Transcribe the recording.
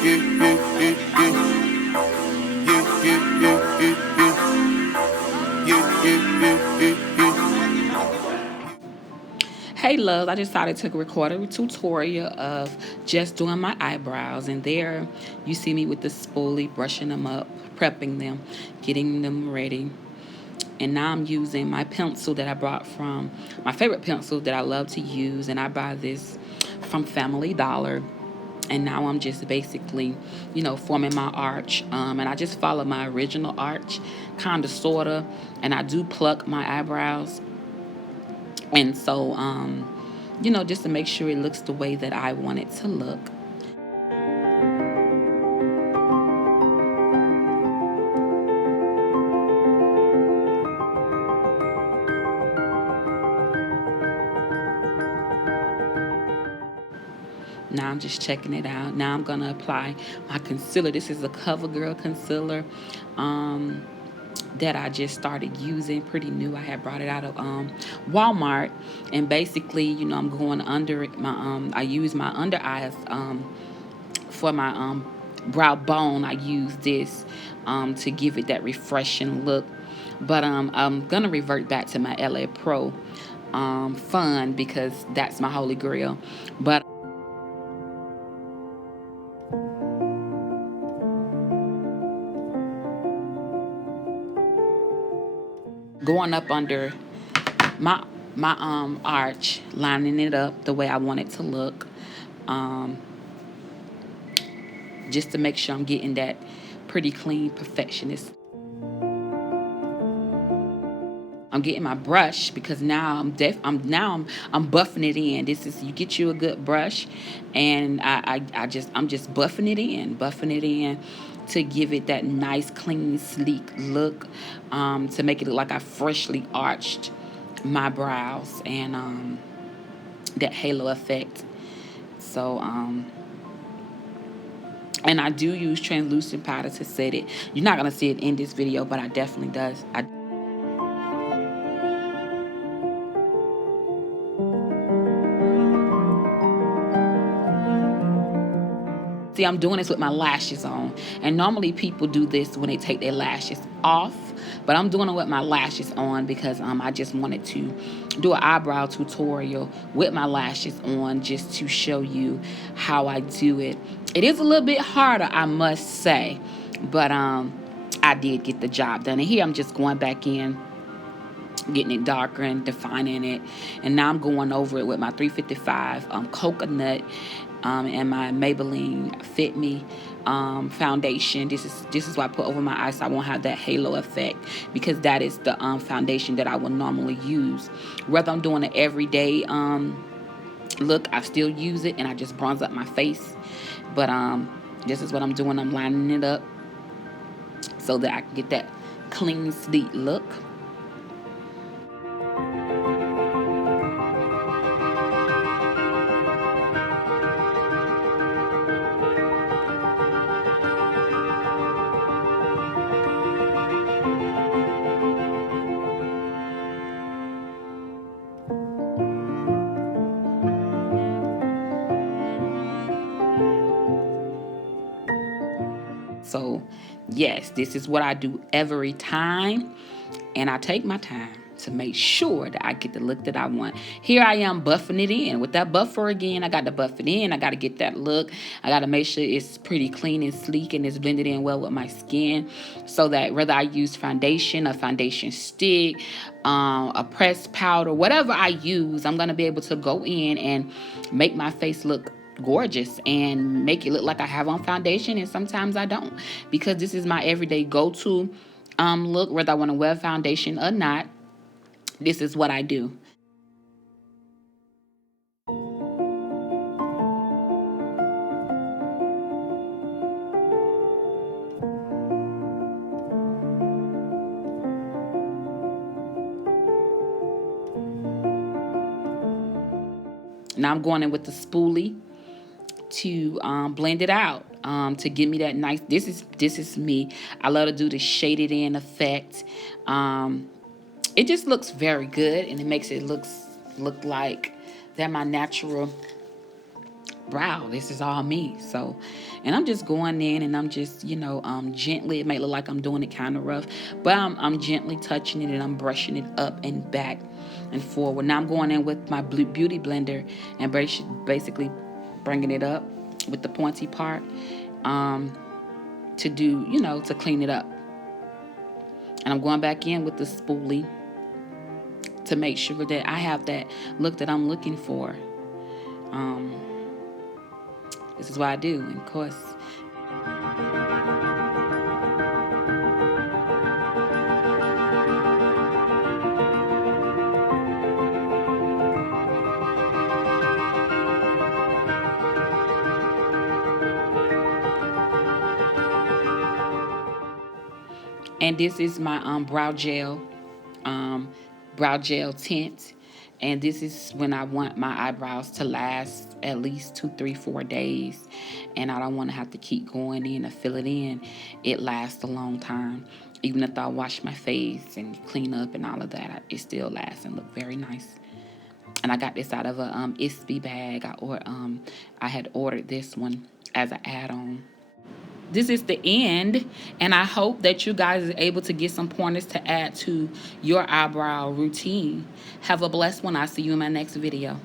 Hey loves, I decided to record a tutorial of just doing my eyebrows, and there you see me with the spoolie, brushing them up, prepping them, getting them ready. And now I'm using my pencil that I brought from my favorite pencil that I love to use, and I buy this from Family Dollar. And now I'm just basically, forming my arch. And I just follow my original arch, kind of, sort of. And I do pluck my eyebrows. And so, just to make sure it looks the way that I want it to look. Now I'm just checking it out. Now I'm going to apply my concealer. This is a CoverGirl concealer that I just started using, pretty new. I had brought it out of Walmart. And basically, I'm going under it. I use my under eyes for my brow bone. I use this to give it that refreshing look. But I'm going to revert back to my LA Pro fun, because that's my holy grail. But going up under my arch, lining it up the way I want it to look, just to make sure I'm getting that pretty clean perfectionist. I'm getting my brush, because now I'm buffing it in. This is, you get you a good brush, and I'm just buffing it in to give it that nice, clean, sleek look, to make it look like I freshly arched my brows, and that halo effect. So and I do use translucent powder to set it. You're not gonna see it in this video, but I definitely does. See, I'm doing this with my lashes on. And normally people do this when they take their lashes off. But I'm doing it with my lashes on, because I just wanted to do an eyebrow tutorial with my lashes on, just to show you how I do it. It is a little bit harder, I must say. But I did get the job done. And here I'm just going back in, getting it darker and defining it. And now I'm going over it with my 355 coconut and my Maybelline Fit Me foundation. This is what I put over my eyes, so I won't have that halo effect, because that is the foundation that I will normally use. Whether I'm doing an everyday look, I still use it, and I just bronze up my face. But this is what I'm doing. I'm lining it up so that I can get that clean, sleek look. So, yes, this is what I do every time. And I take my time to make sure that I get the look that I want. Here I am buffing it in. With that buffer again, I got to buff it in. I got to get that look. I got to make sure it's pretty clean and sleek, and it's blended in well with my skin, so that whether I use foundation, a foundation stick, a pressed powder, whatever I use, I'm going to be able to go in and make my face look gorgeous and make it look like I have on foundation. And sometimes I don't, because this is my everyday go-to look, whether I want to wear foundation or not. This is what I do. Now I'm going in with the spoolie to blend it out, to give me that nice. This is me. I love to do the shaded in effect. It just looks very good, and it makes it look like that my natural brow. This is all me. So, and I'm just going in and I'm just, gently, it may look like I'm doing it kind of rough, but I'm gently touching it and I'm brushing it up and back and forward. Now I'm going in with my beauty blender and basically bringing it up with the pointy part to do, to clean it up. And I'm going back in with the spoolie to make sure that I have that look that I'm looking for. This is what I do, and of course. And this is my brow gel tint. And this is when I want my eyebrows to last at least 2, 3, 4 days. And I don't want to have to keep going in to fill it in. It lasts a long time. Even if I wash my face and clean up and all of that, it still lasts and look very nice. And I got this out of a ISPI bag. I had ordered this one as an add-on. This is the end, and I hope that you guys are able to get some pointers to add to your eyebrow routine. Have a blessed one. I'll see you in my next video.